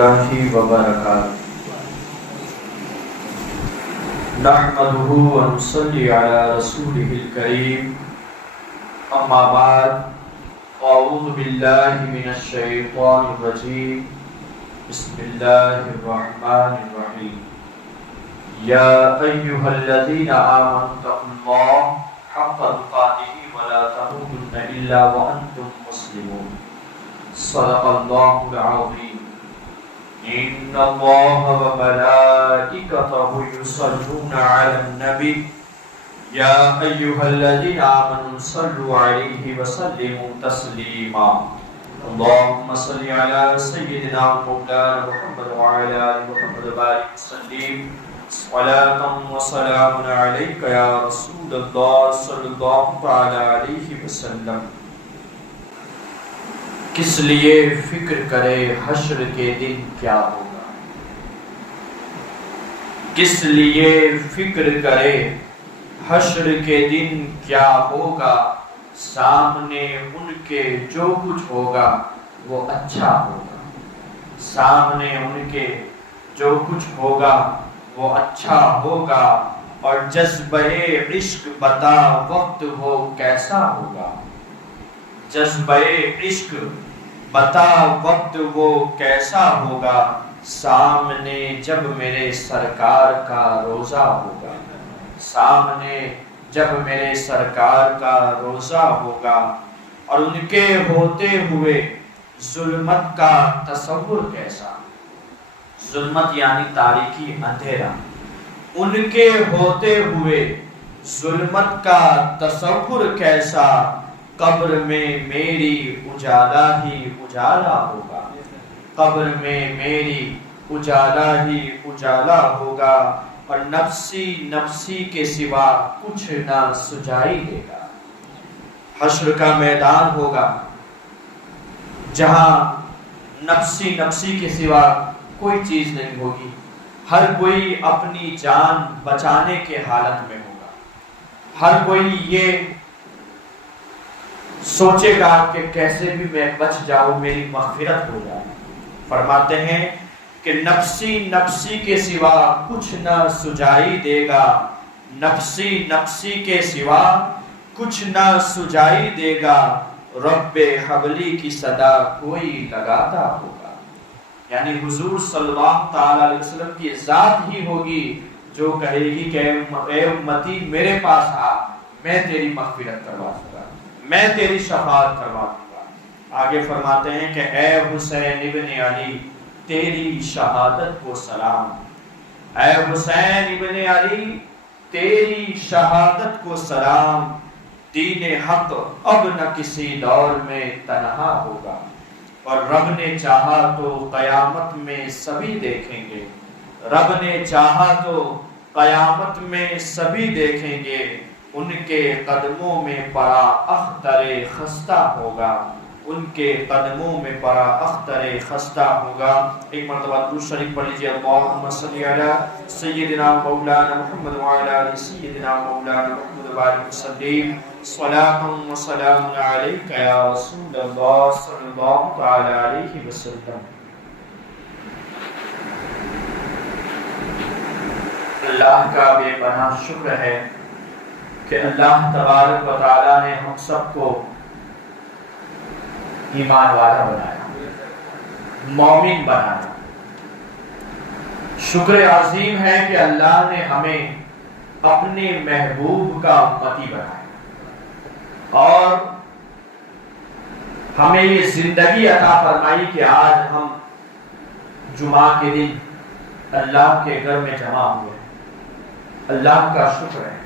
اللہ وبرکاتہ۔ نحمده ونصلي على رسوله الكريم، اما بعد، اعوذ باللہ من الشیطان الرجیم، بسم اللہ الرحمن الرحیم۔ یا ایہا الذین آمنوا اتقوا اللہ حق تقاته ولا تموتن الا وانتم مسلمون۔ صدق اللہ العظیم۔ ان اللہ وملائکته یصلون علی النبی یا ایہا الذین آمنوا صلوا علیہ وسلموا تسلیما۔ اللہم صلی علی سیدنا مولانا محمد وعلی آل محمد وبارک وسلم۔ صلاة و سلام علیک یا رسول اللہ صلی اللہ علیہ وسلم۔ کس لیے فکر کرے حشر کے دن کیا ہوگا؟ کس لیے فکر کرے حشر کے دن کیا ہوگا؟ سامنے ان کے جو کچھ ہوگا وہ اچھا ہوگا۔ سامنے ان کے جو کچھ ہوگا وہ اچھا ہوگا، اور جذبہ عشق بتا وقت وہ کیسا ہوگا؟ جذبہ عشق بتا وقت وہ کیسا ہوگا؟ سامنے جب میرے سرکار کا روزہ ہوگا۔ سامنے جب میرے سرکار کا روزہ ہوگا، اور ان کے ہوتے ہوئے ظلمت کا تصور کیسا؟ ظلمت یعنی تاریکی، اندھیرا۔ ان کے ہوتے ہوئے ظلمت کا تصور کیسا؟ قبر میں میری اجالا ہی اجالا ہوگا۔ قبر میں میری اجالا ہی اجالا ہوگا، اور نفسی نفسی کے سوا کچھ نہ سجائی دے گا۔ حشر کا میدان ہوگا جہاں نفسی نفسی کے سوا کوئی چیز نہیں ہوگی۔ ہر کوئی اپنی جان بچانے کے حالت میں ہوگا۔ ہر کوئی یہ سوچے گا کہ کیسے بھی میں بچ جاؤں، میری مغفرت ہو جائے۔ فرماتے ہیں کہ نفسی نفسی کے سوا کچھ نہ سجائی دے گا۔ نفسی نفسی کے سوا کچھ نہ سجائی دے گا، رب حبلی کی صدا کوئی لگاتا ہوگا۔ یعنی حضور صلی اللہ تعالی علیہ وسلم کی ذات ہی ہوگی جو کہے گی کہ اے امتی میرے پاس آ، میں تیری مغفرت کروا دوں گا، میں تیری شفاعت کروا دوں گا۔ آگے فرماتے ہیں کہ اے حسین ابن علی تیری شہادت کو سلام۔ اے حسین ابن علی تیری شہادت کو سلام۔ دین حق اب نہ کسی دور میں تنہا ہوگا، اور رب نے چاہا تو قیامت میں سبھی دیکھیں گے۔ رب نے چاہا تو قیامت میں سبھی دیکھیں گے، ان کے قدموں میں پڑا اختر خستہ ہوگا۔ ان کے قدموں میں پڑا اختر خستہ ہوگا۔ ایک مرتبہ درود شریف پڑھ لیجیے۔ اللہم صلی علی سیدنا مولانا محمد وعلی آل سیدنا مولانا محمد وبارک وسلم۔ صلاۃ و سلام علیک یا رسول اللہ صلی اللہ تعالی علیہ وسلم۔ اللہ کا بے پناہ شکر ہے کہ اللہ تبارک و تعالی نے ہم سب کو ایمان والا بنایا، مومن بنایا۔ شکر عظیم ہے کہ اللہ نے ہمیں اپنے محبوب کا امتی بنایا، اور ہمیں یہ زندگی عطا فرمائی کہ آج ہم جمعہ کے دن اللہ کے گھر میں جمع ہوئے۔ اللہ کا شکر ہے۔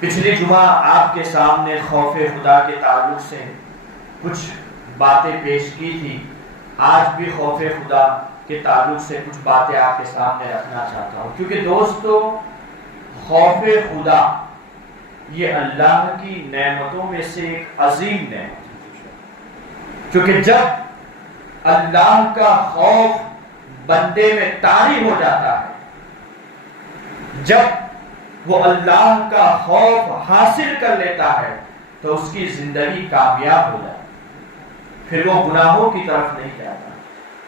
پچھلی جمعہ آپ کے سامنے خوف خدا کے تعلق سے کچھ باتیں پیش کی تھی، آج بھی خوف خدا کے تعلق سے کچھ باتیں آپ کے سامنے رکھنا چاہتا ہوں، کیونکہ دوستو خوف خدا یہ اللہ کی نعمتوں میں سے ایک عظیم نعمت ہے، کیونکہ جب اللہ کا خوف بندے میں طاری ہو جاتا ہے، جب وہ اللہ کا خوف حاصل کر لیتا ہے تو اس کی زندگی کامیاب ہو جاتی ہے، پھر وہ گناہوں کی طرف نہیں جاتا۔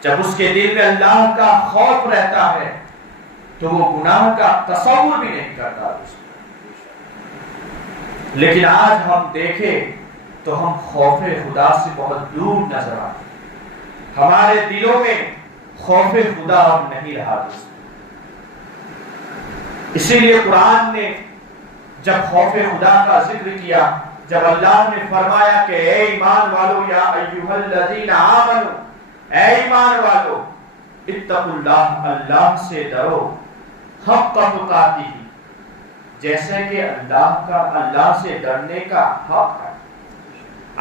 جب اس کے دل میں اللہ کا خوف رہتا ہے تو وہ گناہ کا تصور بھی نہیں کرتا. لیکن آج ہم دیکھیں تو ہم خوف خدا سے بہت دور نظر آتے ہیں. ہمارے دلوں میں خوف خدا اب نہیں رہا. اسی لیے قرآن نے جب خوف خدا کا ذکر کیا، جب اللہ نے فرمایا کہ اے ایمان والو یا ایھا الذین آمنو، اے ایمان والو اتقوا اللہ، اللہ سے ڈرو، حق تقاتی، جیسے کہ اللہ سے ڈرنے کا حق ہے.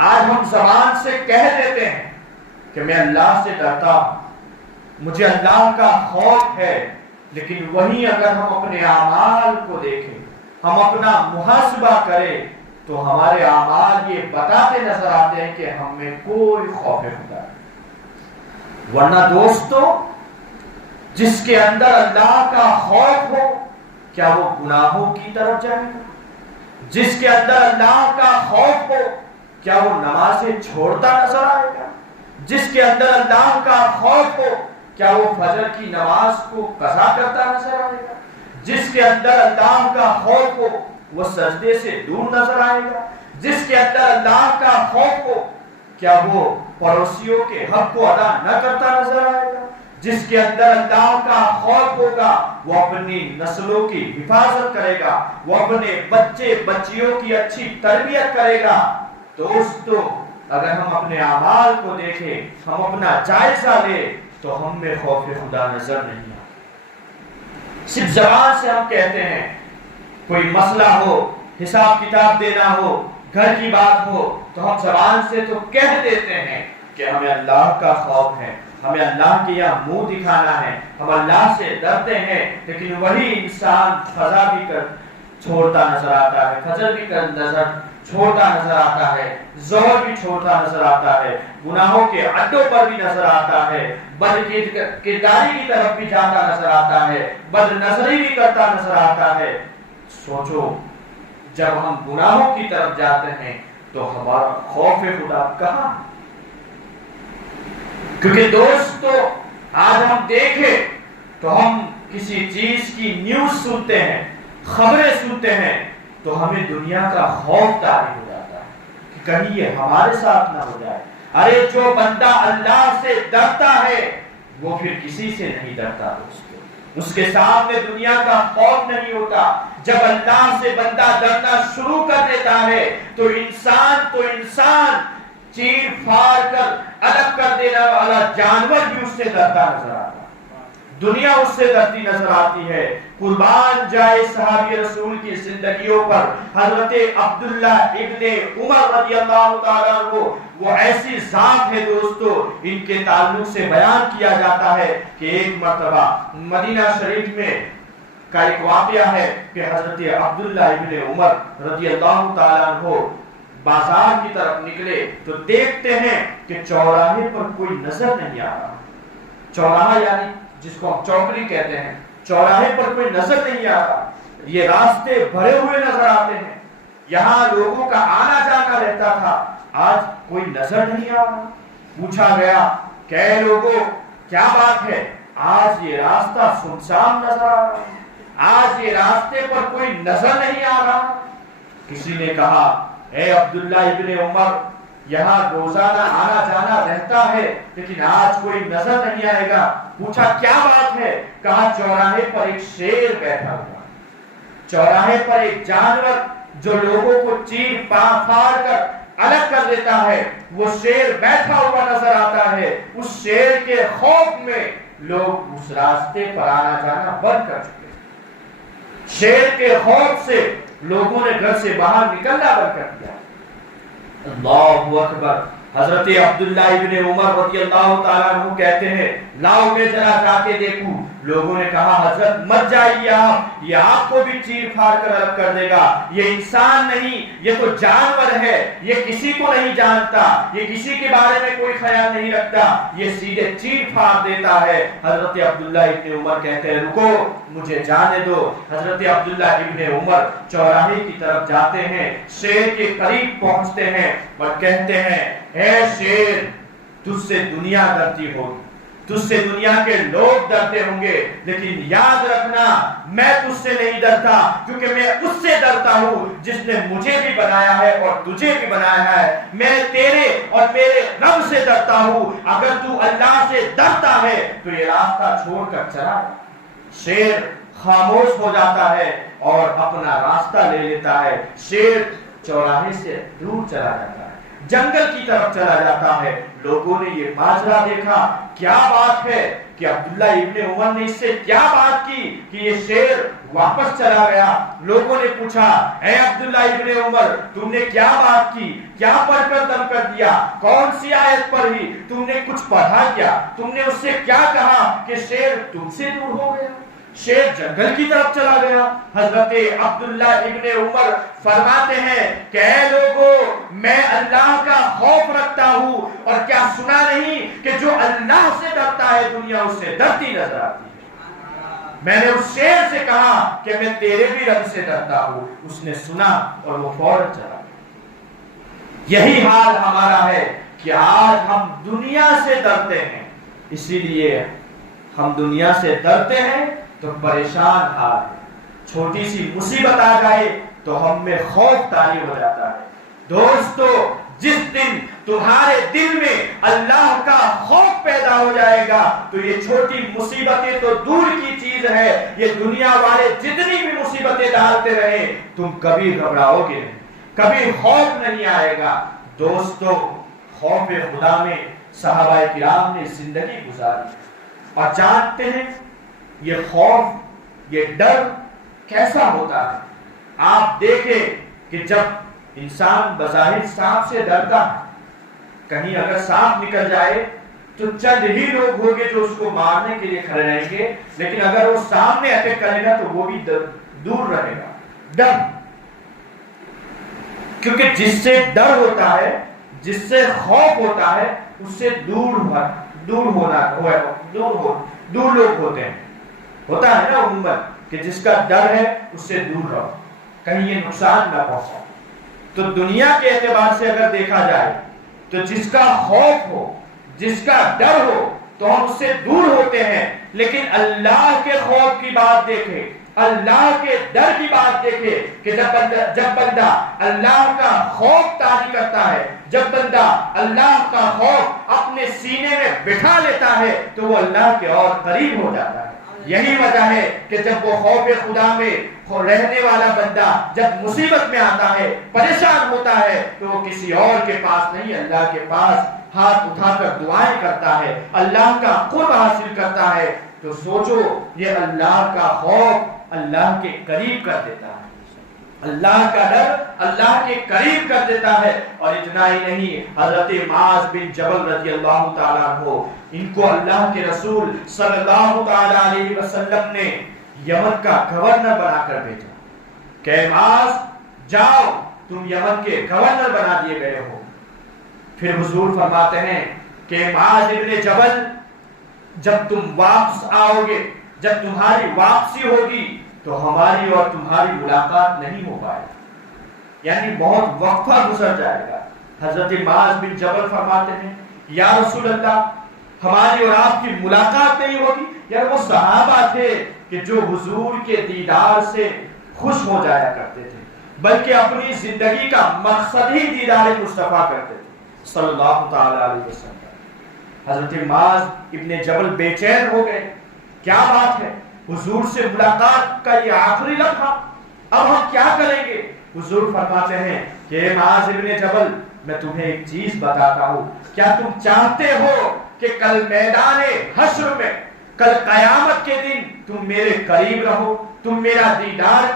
آج ہم زبان سے کہہ دیتے ہیں کہ میں اللہ سے ڈرتا ہوں، مجھے اللہ کا خوف ہے، لیکن وہیں اگر ہم اپنے اعمال کو دیکھیں، ہم اپنا محاسبہ کریں، تو ہمارے اعمال یہ بتاتے نظر آتے ہیں کہ ہم میں کوئی خوف خدا نہیں. ورنہ دوستو، جس کے اندر اللہ کا خوف ہو، کیا وہ گناہوں کی طرف جائے گا؟ جس کے اندر اللہ کا خوف ہو، کیا وہ نمازیں چھوڑتا نظر آئے گا؟ جس کے اندر اللہ کا خوف ہو، کیا وہ فجر کی نماز کو قضا کرتا نظر آئے گا؟ جس کے اندر اللہ کا خوف ہو، وہ سجدے سے دور نظر آئے گا؟ جس کے اندر اللہ کا خوف ہو، کیا وہ پڑوسیوں کے حق کو ادا نہ کرتا نظر آئے گا؟ جس کے اندر اللہ کا خوف ہوگا، وہ اپنی نسلوں کی حفاظت کرے گا، وہ اپنے بچے بچیوں کی اچھی تربیت کرے گا. دوستو، اگر ہم اپنے اعمال کو دیکھیں، ہم اپنا جائزہ لیں، تو ہم میں خوف خدا نظر نہیں آتا. صرف زبان سے ہم کہتے ہیں، کوئی مسئلہ ہو، حساب کتاب دینا ہو، گھر کی بات ہو، تو ہم زبان سے تو کہہ دیتے ہیں کہ ہمیں اللہ کا خوف ہے، ہمیں اللہ کے یہاں منہ دکھانا ہے، ہم اللہ سے ڈرتے ہیں. لیکن وہی انسان قضا بھی کر چھوڑتا نظر آتا ہے، فجر بھی چھوڑتا نظر آتا ہے، ظہر بھی چھوڑتا نظر آتا ہے، گناہوں کے اڈوں پر بھی نظر آتا ہے، بد کرداری کی طرف بھی جاتا نظر آتا ہے، بد نظری بھی کرتا نظر آتا ہے. سوچو، جب ہم گناہوں کی طرف جاتے ہیں تو ہمارا خوف خدا کہاں؟ کیونکہ دوستو، آج ہم دیکھیں تو ہم کسی چیز کی نیوز سنتے ہیں، خبریں سنتے ہیں، تو ہمیں دنیا کا خوف طاری ہو جاتا ہے کہ کہیں یہ ہمارے ساتھ نہ ہو جائے. ارے جو بندہ اللہ سے ڈرتا ہے وہ پھر کسی سے نہیں ڈرتا دوستو. اس کے سامنے دنیا کا خوف نہیں ہوتا. جب اللہ سے بندہ ڈرنا شروع کر دیتا ہے تو انسان چیر پھاڑ کر الگ کر دینے والا جانور بھی اس سے ڈرتا نظر آتا ہے. دنیا اس سے ڈرتی نظر آتی ہے. قربان جائے صحابی رسول کی زندگیوں پر. حضرت عبداللہ ابن عمر رضی اللہ تعالیٰ عنہ وہ ایسی ذات ہے دوستو، ان کے تعلق سے بیان کیا جاتا ہے کہ ایک مرتبہ مدینہ شریف میں کا ایک واقعہ ہے کہ حضرت عبداللہ ابن عمر رضی اللہ تعالیٰ عنہ بازار کی طرف نکلے تو دیکھتے ہیں کہ چوراہے پر کوئی نظر نہیں آ رہا. چوراہا یعنی جس کو ہم چوکری کہتے ہیں، چوراہے پر کوئی نظر نہیں آ رہا. یہ راستے بھرے ہوئے نظر آتے ہیں، یہاں لوگوں کا آنا جانا رہتا تھا، آج کوئی نظر نہیں آ رہا. پوچھا گیا کہ اے لوگوں کیا بات ہے، آج یہ راستہ سنسان نظر آ رہا ہے، آج یہ راستے پر کوئی نظر نہیں آ رہا. کسی نے کہا اے عبداللہ ابن عمر، یہاں روزانہ آنا جانا رہتا ہے لیکن آج کوئی نظر نہیں آئے گا. پوچھا کیا بات ہے، کہا چوراہے پر ایک شیر بیٹھا ہوا، چوراہے پر ایک جانور جو لوگوں کو چیر پھاڑ کر الگ کر دیتا ہے، وہ شیر بیٹھا ہوا نظر آتا ہے. اس شیر کے خوف میں لوگ اس راستے پر آنا جانا بند کر چکے. شیر کے خوف سے لوگوں نے گھر سے باہر نکلنا بند کر دیا. اللہ اکبر. حضرت عبداللہ ابن عمر رضی اللہ تعالیٰ عنہ کہتے ہیں لاؤ میں ذرا جا کے دیکھوں. لوگوں نے کہا حضرت مت جائیے آپ، یہ آپ کو بھی چیر پھاڑ کر الگ کر دے گا. یہ انسان نہیں، یہ تو جانور ہے، یہ کسی کو نہیں جانتا، یہ کسی کے بارے میں کوئی خیال نہیں رکھتا، یہ سیدھے چیر پھاڑ دیتا ہے. حضرت عبداللہ ابن عمر کہتے ہیں رکو مجھے جانے دو. حضرت عبداللہ ابن عمر چوراہے کی طرف جاتے ہیں، شیر کے قریب پہنچتے ہیں اور کہتے ہیں اے شیر، تجھ سے دنیا ڈرتی ہوگی، تجھ سے دنیا کے لوگ ڈرتے ہوں گے، لیکن یاد رکھنا میں تجھ سے نہیں ڈرتا، کیونکہ میں اس سے ڈرتا ہوں جس نے مجھے بھی بنایا ہے اور تجھے بھی بنایا ہے۔ میں تیرے اور میرے رب سے ڈرتا ہوں۔ اگر تو اللہ سے ڈرتا ہے تو یہ راستہ چھوڑ کر چلا۔ شیر خاموش ہو جاتا ہے اور اپنا راستہ لے لیتا ہے، شیر چوراہے سے دور چلا جاتا ہے، جنگل کی طرف چلا جاتا ہے۔ لوگوں نے یہ ماجرا دیکھا، کیا بات ہے کہ عبداللہ ابن عمر نے اس سے کیا بات کی کہ یہ شیر واپس چلا گیا۔ لوگوں نے پوچھا، اے عبداللہ ابن عمر تم نے کیا بات کی، کیا پڑھ کر دم کر دیا، کون سی آیت پڑھی، تم نے کچھ پڑھا کیا، تم نے اس سے کیا کہا کہ شیر تم سے دور ہو گیا، شیر جنگل کی طرف چلا گیا۔ حضرت عبداللہ ابن عمر فرماتے ہیں کہ اے لوگو میں اللہ کا خوف رکھتا ہوں، اور کیا سنا نہیں کہ جو اللہ سے ڈرتا ہے دنیا اس سے ڈرتی نظر آتی ہے۔ میں نے اس شیر سے کہا کہ میں تیرے بھی رب سے ڈرتا ہوں، اس نے سنا اور وہ فوراً چلا گیا۔ یہی حال ہمارا ہے کہ آج ہم دنیا سے ڈرتے ہیں، اسی لیے ہم دنیا سے ڈرتے ہیں تو پریشان حال ہے، چھوٹی سی مصیبت آ جائے تو ہم میں خوف طاری ہو جاتا ہے۔ دوستو جس دن تمہارے دل میں اللہ کا خوف پیدا ہو جائے گا تو یہ چھوٹی مصیبتیں تو دور کی چیز ہے، یہ دنیا والے جتنی بھی مصیبتیں ڈالتے رہے تم کبھی گھبراؤ گے نہیں، کبھی خوف نہیں آئے گا۔ دوستو خوف خدا میں صحابہ کرام نے زندگی گزاری اور جانتے ہیں یہ خوف، یہ ڈر کیسا ہوتا ہے۔ آپ دیکھیں کہ جب انسان بظاہر سانپ سے ڈرتا ہے، کہیں اگر سانپ نکل جائے تو چند ہی لوگ ہوں گے جو اس کو مارنے کے لیے کھڑے رہیں گے، لیکن اگر وہ سامنے اٹیک کرے گا تو وہ بھی دور رہے گا۔ ڈر، کیونکہ جس سے ڈر ہوتا ہے، جس سے خوف ہوتا ہے، اس سے دور لوگ ہوتے ہیں۔ ہوتا ہے نا عموماً کہ جس کا ڈر ہے اس سے دور رہو، کہیں یہ نقصان نہ پہنچائے۔ تو دنیا کے اعتبار سے اگر دیکھا جائے تو جس کا خوف ہو، جس کا ڈر ہو تو ہم اس سے دور ہوتے ہیں، لیکن اللہ کے خوف کی بات دیکھیں، اللہ کے ڈر کی بات دیکھیں کہ جب بندہ اللہ کا خوف طاری کرتا ہے، جب بندہ اللہ کا خوف اپنے سینے میں بٹھا لیتا ہے تو وہ اللہ کے اور قریب ہو جاتا ہے۔ یہی وجہ ہے کہ جب وہ خوف خدا میں رہنے والا بندہ جب مصیبت میں آتا ہے، پریشان ہوتا ہے، تو وہ کسی اور کے پاس نہیں، اللہ کے پاس ہاتھ اٹھا کر دعائیں کرتا ہے، اللہ کا قرب حاصل کرتا ہے۔ تو سوچو یہ اللہ کا خوف اللہ کے قریب کر دیتا ہے، اللہ کا ڈر اللہ کے قریب کر دیتا ہے۔ اور اتنا ہی نہیں، حضرت معاذ بن جبل رضی اللہ تعالیٰ عنہ، ان کو اللہ کے رسول صلی اللہ تعالیٰ علیہ وسلم نے یمن کا گورنر بنا کر بھیجا کہ معاذ جاؤ، تم یمن کے گورنر بنا دیے گئے ہو۔ پھر حضور فرماتے ہیں کہ معاذ ابن جبل جب تم واپس آؤ گے، جب تمہاری واپسی ہوگی تو ہماری اور تمہاری ملاقات نہیں ہو پائے، یعنی بہت وقفہ گزر جائے گا۔ حضرت معاذ بن جبل فرماتے ہیں یا رسول اللہ ہماری اور آپ کی ملاقات نہیں ہوگی۔ یار وہ صحابہ تھے کہ جو حضور کے دیدار سے خوش ہو جایا کرتے تھے، بلکہ اپنی زندگی کا مقصد ہی دیدار مصطفیٰ کرتے تھے صلی اللہ تعالی علیہ وسلم۔ حضرت معاذ ابن جبل بے چین ہو گئے، کیا بات ہے، حضور سے ملاقات کا یہ آخری لمحہ، اب ہم کیا کریں گے؟ حضور فرماتے ہیں کہ معاذ ابن جبل میں تمہیں ایک چیز بتاتا ہوں، کیا تم چاہتے ہو کہ کل میدان حشر میں، کل قیامت کے دن تم میرے قریب رہو، تم میرا دیدار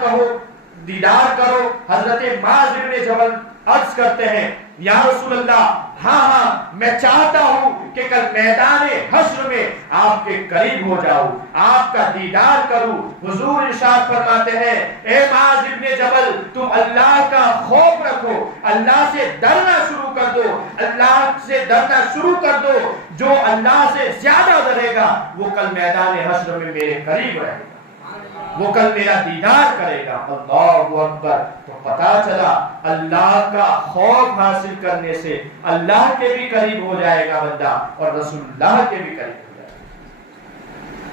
کرو؟ حضرت معاذ ابن جبل عرض کرتے ہیں یا رسول اللہ ہاں میں چاہتا ہوں کہ کل میدان حشر میں آپ کے قریب ہو جاؤں، آپ کا دیدار کروں۔ حضور ارشاد فرماتے ہیں اے معاذ ابن جبل تم اللہ کا خوف رکھو، اللہ سے ڈرنا شروع کر دو، اللہ سے ڈرنا شروع کر دو۔ جو اللہ سے زیادہ ڈرے گا وہ کل میدان حشر میں میرے قریب رہے گا، وہ کل میرا دیدار کرے گا۔ اللہ اکبر۔ تو پتا چلا اللہ کا خوف حاصل کرنے سے اللہ کے بھی قریب ہو جائے گا بندہ، اور رسول اللہ کے بھی قریب ہو جائے گا۔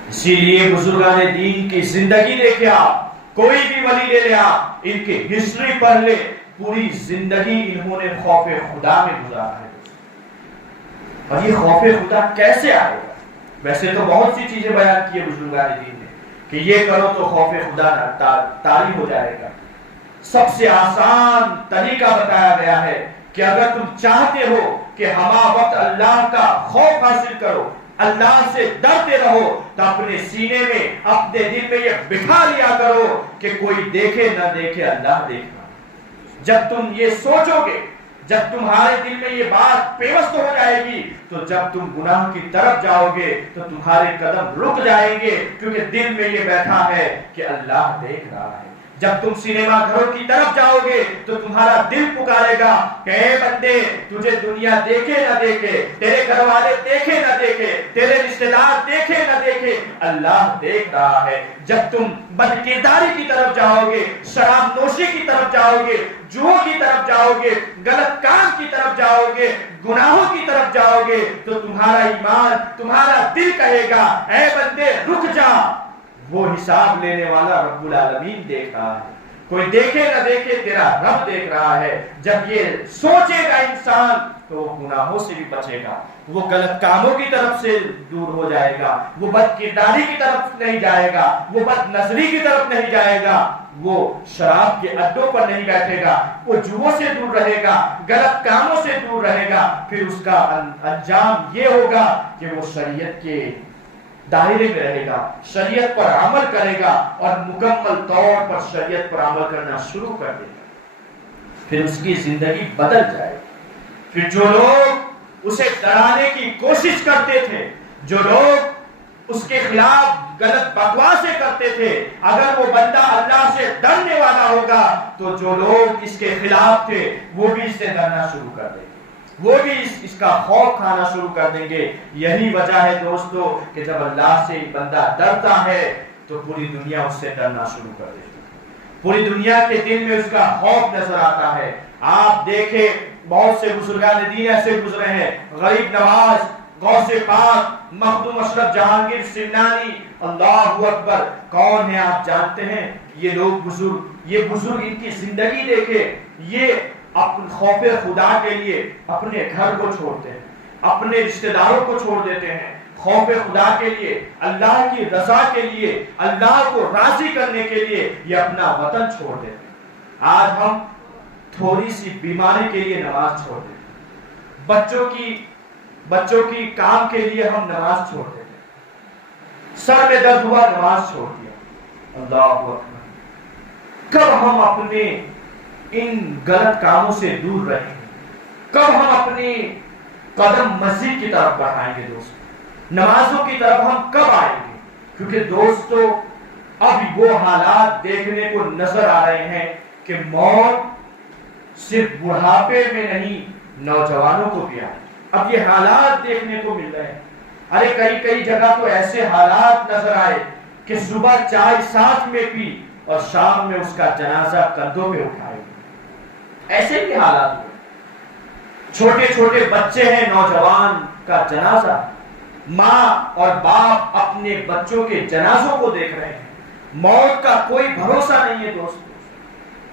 اسی لیے بزرگان دین کی زندگی دیکھے آپ، کوئی بھی ولی لے لے آپ، ان کی ہسٹری پڑھ لے، پوری زندگی انہوں نے خوف خدا میں گزارا ہے۔ اور یہ خوف خدا کیسے آئے گا؟ ویسے تو بہت سی چیزیں بیان کی ہے بزرگان دین نے کہ یہ کرو تو خوف خدا طاری ہو جائے گا۔ سب سے آسان طریقہ بتایا گیا ہے کہ اگر تم چاہتے ہو کہ ہما وقت اللہ کا خوف حاصل کرو، اللہ سے ڈرتے رہو، تو اپنے سینے میں، اپنے دل میں یہ بٹھا لیا کرو کہ کوئی دیکھے نہ دیکھے اللہ دیکھنا۔ جب تم یہ سوچو گے، جب تمہارے دل میں یہ بات پیوست ہو جائے گی، تو جب تم گناہ کی طرف جاؤ گے تو تمہارے قدم رک جائیں گے، کیونکہ دل میں یہ بیٹھا ہے کہ اللہ دیکھ رہا ہے۔ جب تم سینما گھروں کی طرف جاؤ گے تو تمہارا دل پکارے گا کہ اے بندے، تجھے دنیا دیکھے نہ دیکھے، تیرے گھر والے دیکھے نہ دیکھے، تیرے رشتہ دار دیکھے نہ دیکھے، اللہ دیکھ رہا ہے۔ جب تم بد کرداری کی طرف جاؤ گے، شراب نوشی کی طرف جاؤ گے، جوا کی طرف جاؤ گے، غلط کام کی طرف جاؤ گے، گناہوں کی طرف جاؤ گے، تو تمہارا ایمان، تمہارا دل کہے گا اے بندے رک جا، وہ حساب لینے والا رب العالمین دیکھ رہا ہے۔ کوئی دیکھے نہ دیکھے، تیرا رب دیکھ رہا ہے۔ جب یہ سوچے گا انسان تو وہ گناہوں سے بھی بچے گا، وہ غلط کاموں کی طرف سے دور ہو جائے گا، وہ بد کرداری کی طرف نہیں جائے گا، وہ بد نظری کی طرف نہیں جائے گا، وہ شراب کے اڈوں پر نہیں بیٹھے گا، وہ جوؤں سے دور رہے گا، غلط کاموں سے دور رہے گا۔ پھر اس کا انجام یہ ہوگا کہ وہ شریعت کے دائرے میں رہے گا، شریعت پر عمل کرے گا اور مکمل طور پر شریعت پر عمل کرنا شروع کر دے گا۔ پھر اس کی زندگی بدل جائے گی۔ پھر جو لوگ اسے ڈرانے کی کوشش کرتے تھے، جو لوگ اس کے خلاف غلط بکواسیں کرتے تھے، اگر وہ بندہ اللہ سے ڈرنے والا ہوگا تو جو لوگ اس کے خلاف تھے وہ بھی اس سے ڈرنا شروع کر دیں گے، وہ بھی اس کا خوف کھانا شروع کر دیں گے۔ یہی وجہ ہے دوستو کہ جب اللہ سے بندہ ڈرتا ہے تو پوری دنیا اس سے ڈرنا شروع کر دیتی ہے، پوری دنیا کے دل میں اس کا خوف نظر آتا ہے۔ آپ دیکھیں بہت سے بزرگان دین ایسے گزرے ہیں، غریب نواز، غوث پاک، مخدوم اشرف جہانگیر سمنانی، اللہ اکبر، کون ہیں آپ جانتے ہیں؟ یہ لوگ بزرگ، یہ بزرگ ان کی زندگی دیکھے، یہ اپنے خوف خدا کے لیے اپنے گھر کو چھوڑتے ہیں، اپنے رشتہ داروں کو چھوڑ دیتے ہیں، خوف خدا کے لیے، اللہ کی رضا کے لیے، اللہ کو راضی کرنے کے لیے یہ اپنا وطن چھوڑ دیتے ہیں۔ آج ہم تھوڑی سی بیماری کے لیے نماز چھوڑ دیتے ہیں، بچوں کی کام کے لیے ہم نماز چھوڑ دیتے ہیں، سر میں درد ہوا نماز چھوڑ دیا، اللہ اکبر۔ کب ہم اپنے ان غلط کاموں سے دور رہیں گے؟ کب ہم اپنی قدم مسجد کی طرف بڑھائیں گے دوستو؟ نمازوں کی طرف ہم کب آئیں گے؟ کیونکہ دوستو اب وہ حالات دیکھنے کو نظر آ رہے ہیں کہ موت صرف بڑھاپے میں نہیں، نوجوانوں کو بھی آئے۔ اب یہ حالات دیکھنے کو مل رہے ہیں۔ ارے کئی جگہ تو ایسے حالات نظر آئے کہ صبح چائے ساتھ میں پی اور شام میں اس کا جنازہ کندھوں پہ اٹھائے، ایسے بھی حالات ہوئے۔ چھوٹے چھوٹے بچے ہیں، نوجوان کا جنازہ، ماں اور باپ اپنے بچوں کے جنازوں کو دیکھ رہے ہیں۔ موت کا کوئی بھروسہ نہیں ہے دوستو،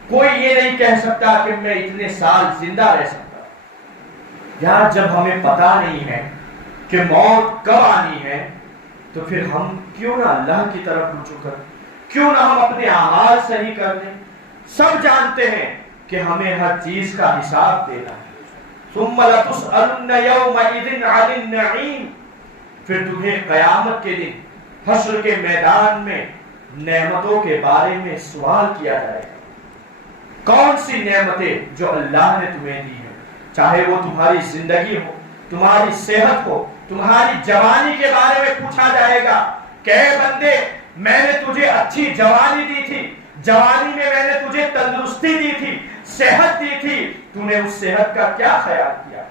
کوئی یہ نہیں کہہ سکتا کہ میں اتنے سال زندہ رہ سکتا۔ یار جب ہمیں پتا نہیں ہے کہ موت کب آنی ہے تو پھر ہم کیوں نہ اللہ کی طرف رجوع کریں، کیوں نہ ہم اپنے اعمال صحیح کر دیں۔ سب جانتے ہیں کہ ہمیں ہر چیز کا حساب دینا ہے۔ ثم لتسألن یومئذ عن النعیم، پھر تمہیں قیامت کے دن حشر کے میدان میں نعمتوں کے بارے میں سوال کیا جائے گا۔ کون سی نعمتیں جو اللہ نے تمہیں دی ہیں، چاہے وہ تمہاری زندگی ہو، تمہاری صحت ہو، تمہاری جوانی کے بارے میں پوچھا جائے گا کہ اے بندے میں نے تجھے اچھی جوانی دی تھی، جوانی میں نے تجھے تندرستی دی تھی، صحت دی تھی، تو نے اس صحت کا کیا خیال کیا؟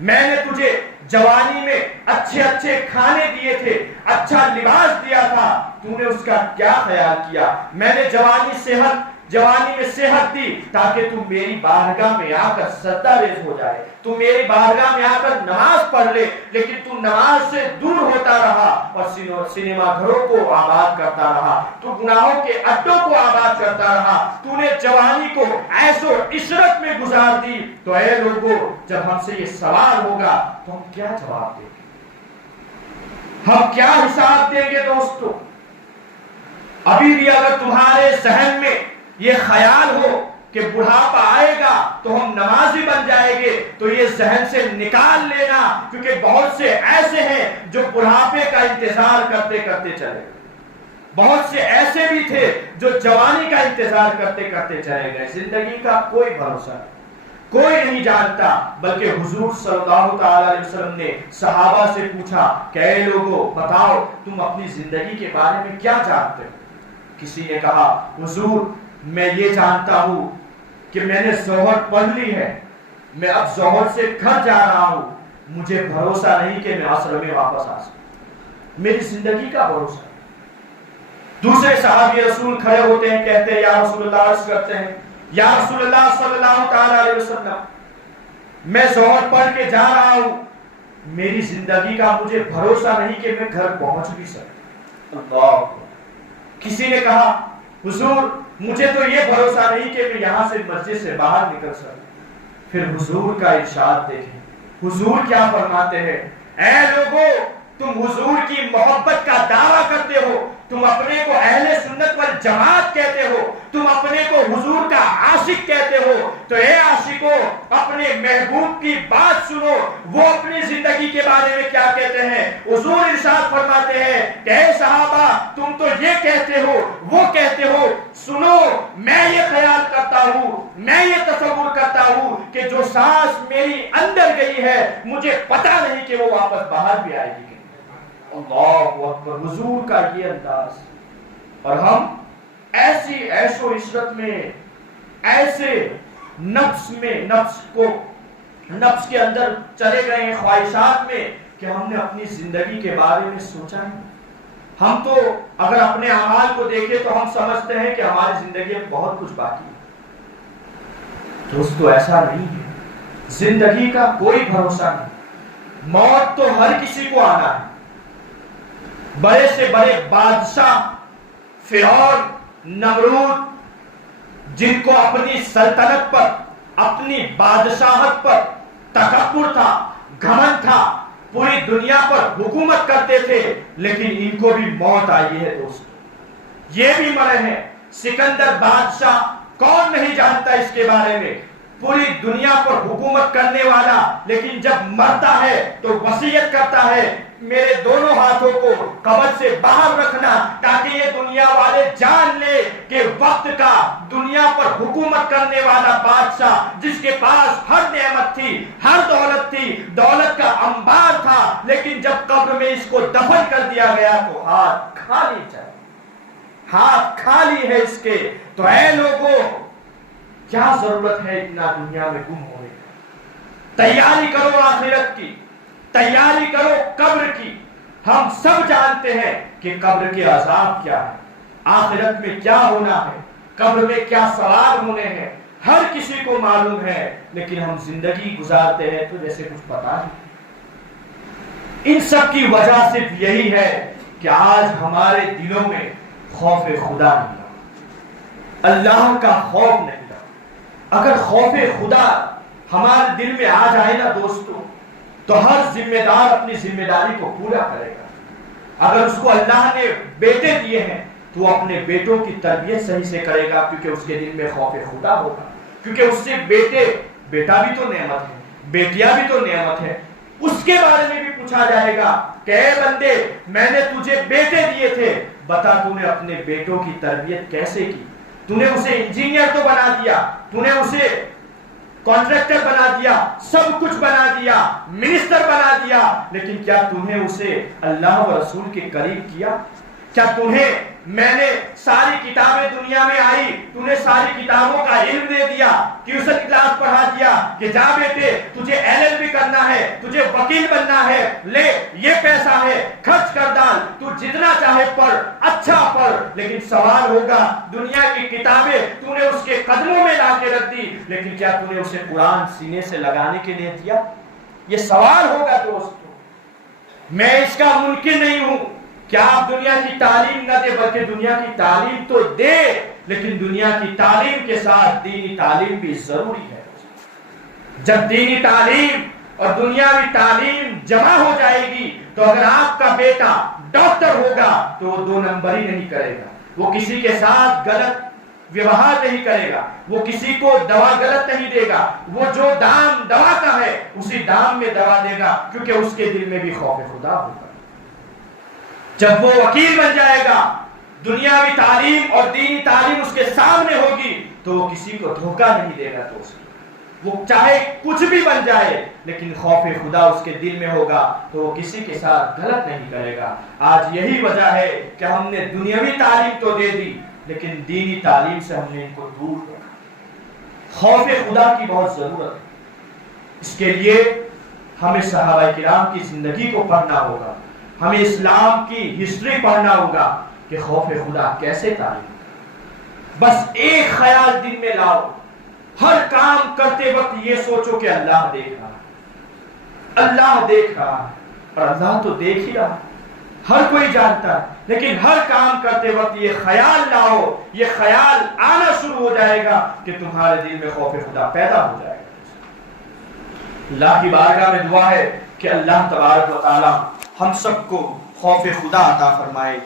میں نے تجھے جوانی میں اچھے اچھے کھانے دیے تھے، اچھا لباس دیا تھا، تو نے اس کا کیا خیال کیا؟ میں نے جوانی صحت جوانی میں صحت دی تاکہ تم میری بارگاہ میں آ کر سجدہ ریز ہو جائے، تم میری بارگاہ میں آ کر نماز پڑھ لے، لیکن تم نماز سے دور ہوتا رہا اور سینما گھروں کو آباد کرتا رہا، تو گناہوں کے اڈوں کو آباد کرتا رہا، تو نے جوانی کو عیش و عشرت میں گزار دی۔ تو اے لوگوں، جب ہم سے یہ سوال ہوگا تو ہم کیا جواب دیں گے؟ ہم کیا حساب دیں گے دوستو؟ ابھی بھی اگر تمہارے ذہن میں یہ خیال ہو کہ بڑھاپا آئے گا تو ہم نمازی بن جائیں گے، تو یہ ذہن سے نکال لینا، کیونکہ بہت سے ایسے ہیں جو بڑھاپے کا انتظار کرتے کرتے چلے گئے، بہت سے ایسے بھی تھے جو جوانی کا انتظار کرتے کرتے چلے گئے۔ زندگی کا کوئی بھروسہ نہیں، کوئی نہیں جانتا، بلکہ حضور صلی اللہ تعالی علیہ وسلم نے صحابہ سے پوچھا کہ اے لوگوں بتاؤ تم اپنی زندگی کے بارے میں کیا جانتے ہو؟ کسی نے کہا حضور میں یہ جانتا ہوں کہ میں نے ظہر پڑھ لی ہے، میں اب ظہر سے گھر جا رہا ہوں، مجھے بھروسہ نہیں کہ میں عصر میں واپس آ سکوں، میری زندگی کا بھروسہ۔ دوسرے صحابی رسول کھڑے ہوتے ہیں، کہتے ہیں یا رسول اللہ، عرض کرتے ہیں یا رسول اللہ صلی اللہ تعالی علیہ وسلم میں ظہر پڑھ کے جا رہا ہوں، میری زندگی کا مجھے بھروسہ نہیں کہ میں گھر پہنچ بھی سکتا۔ اللہ، کسی نے کہا حضور مجھے تو یہ بھروسہ نہیں کہ میں یہاں سے مسجد سے باہر نکل سکوں۔ پھر حضور کا ارشاد دیکھیں، حضور کیا فرماتے ہیں، اے لوگوں تم حضور کی محبت کا دعویٰ کرتے ہو، تم اپنے کو اہل سنت والجماعت کہتے ہو، تم اپنے کو حضور کا عاشق کہتے ہو، تو اے عاشقوں اپنے محبوب کی بات سنو، وہ اپنی زندگی کے بارے میں کیا کہتے ہیں۔ حضور ارشاد فرماتے ہیں کہ اے صحابہ تم تو یہ کہتے ہو وہ کہتے ہو، سنو میں یہ خیال کرتا ہوں، میں یہ تصور کرتا ہوں کہ جو سانس میری اندر گئی ہے مجھے پتا نہیں کہ وہ واپس باہر بھی آئے گی۔ اللہ اکبر، حضور کا یہ انداز، اور ہم ایسی عیش و عشرت میں، ایسے نفس کے اندر چلے گئے ہیں خواہشات میں کہ ہم نے اپنی زندگی کے بارے میں سوچا نہیں۔ ہم تو اگر اپنے اعمال کو دیکھیں تو ہم سمجھتے ہیں کہ ہماری زندگی میں بہت کچھ باقی ہے۔ دوستو ایسا نہیں ہے، زندگی کا کوئی بھروسہ نہیں، موت تو ہر کسی کو آنا ہے۔ بڑے سے بڑے بادشاہ فرعون، نمرود، جن کو اپنی سلطنت پر، اپنی بادشاہت پر تکبر تھا، گھمنڈ تھا، پوری دنیا پر حکومت کرتے تھے، لیکن ان کو بھی موت آئی ہے دوستو، یہ بھی مرے ہیں۔ سکندر بادشاہ، کون نہیں جانتا اس کے بارے میں، پوری دنیا پر حکومت کرنے والا، لیکن جب مرتا ہے تو وصیت کرتا ہے میرے دونوں ہاتھوں کو قبر سے باہر رکھنا، تاکہ یہ دنیا والے جان لے کہ وقت کا دنیا پر حکومت کرنے والا بادشاہ، جس کے پاس ہر نعمت تھی، ہر دولت تھی، دولت کا انبار تھا، لیکن جب قبر میں اس کو دفن کر دیا گیا تو ہاتھ خالی چل، ہاتھ خالی ہے اس کے۔ تو اے لوگوں کیا ضرورت ہے اتنا دنیا میں گم ہونے کا؟ تیاری کرو آخرت کی، تیاری کرو قبر کی۔ ہم سب جانتے ہیں کہ قبر کے عذاب کیا ہے، آخرت میں کیا ہونا ہے، قبر میں کیا سوال ہونے ہیں، ہر کسی کو معلوم ہے، لیکن ہم زندگی گزارتے ہیں تو جیسے کچھ پتا نہیں۔ ان سب کی وجہ صرف یہی ہے کہ آج ہمارے دلوں میں خوف خدا نہیں رہا، اللہ کا خوف نہیں رہا۔ اگر خوف خدا ہمارے دل میں آ جائے نا دوستو، تو ہر ذمہ دار اپنی ذمہ داری کو پورا کرے گا۔ اگر اس کو اللہ نے بیٹے دیے ہیں تو وہ اپنے بیٹوں کی تربیت صحیح سے کرے گا، کیونکہ اس کے دل میں خوف خدا ہوگا، کیونکہ اس سے بیٹا بھی تو نعمت ہے، بیٹیاں بھی تو نعمت ہے۔ اس کے بارے میں بھی پوچھا جائے گا کہ اے بندے میں نے تجھے بیٹے دیے تھے، بتا تو نے اپنے بیٹوں کی تربیت کیسے کی؟ تو نے اسے انجینئر تو بنا دیا، تو نے اسے کانٹریکٹر بنا دیا، سب کچھ بنا دیا، منسٹر بنا دیا، لیکن کیا تمہیں اسے اللہ و رسول کے قریب کیا؟ کیا تمہیں میں نے ساری کتابیں دنیا میں آئی، تمہیں ساری کتابوں کا علم دے دیا، ٹیوشن کلاس پڑھا دیا کہ جا بیٹے تجھے LLB کرنا ہے، تجھے وکیل بننا ہے، لے یہ پیسہ ہے خرچ کر ڈال، تو جتنا چاہے پڑھ، اچھا پڑھ، لیکن سوال ہوگا دنیا کی کتابیں تو نے اس کے قدموں میں لا کے رکھ دی، لیکن کیا تو نے اسے قرآن سینے سے لگانے کے لیے دیا؟ یہ سوال ہوگا دوستو۔ میں اس کا منکر نہیں ہوں، کیا آپ دنیا کی تعلیم نہ دے، بلکہ دنیا کی تعلیم تو دے، لیکن دنیا کی تعلیم کے ساتھ دینی تعلیم بھی ضروری ہے۔ جب دینی تعلیم اور دنیاوی تعلیم جمع ہو جائے گی تو اگر آپ کا بیٹا ڈاکٹر ہوگا تو وہ 2 نمبری نہیں کرے گا، وہ کسی کے ساتھ غلط ویوہار نہیں کرے گا، وہ کسی کو دوا غلط نہیں دے گا، وہ جو دام دوا کا ہے اسی دام میں دوا دے گا، کیونکہ اس کے دل میں بھی خوف خدا ہوگا۔ جب وہ وکیل بن جائے گا، دنیاوی تعلیم اور دینی تعلیم اس کے سامنے ہوگی تو وہ کسی کو دھوکہ نہیں دے گا دوست، وہ چاہے کچھ بھی بن جائے لیکن خوف خدا اس کے دل میں ہوگا تو وہ کسی کے ساتھ غلط نہیں کرے گا۔ آج یہی وجہ ہے کہ ہم نے دنیاوی تعلیم تو دے دی لیکن دینی تعلیم سے ہم نے ان کو دور رکھا۔ خوف خدا کی بہت ضرورت ہے، اس کے لیے ہمیں صحابہ کرام کی زندگی کو پڑھنا ہوگا، ہمیں اسلام کی ہسٹری پڑھنا ہوگا کہ خوف خدا کیسے تعلیم۔ بس ایک خیال دل میں لاؤ، ہر کام کرتے وقت یہ سوچو کہ اللہ دیکھ رہا ہے، اللہ دیکھ رہا ہے، اور اللہ تو دیکھ ہی رہا ہے، ہر کوئی جانتا ہے، لیکن ہر کام کرتے وقت یہ خیال لاؤ، یہ خیال آنا شروع ہو جائے گا کہ تمہارے دل میں خوف خدا پیدا ہو جائے گا۔ اللہ کی بارگاہ میں دعا ہے کہ اللہ تبارک و تعالی ہم سب کو خوف خدا عطا فرمائے۔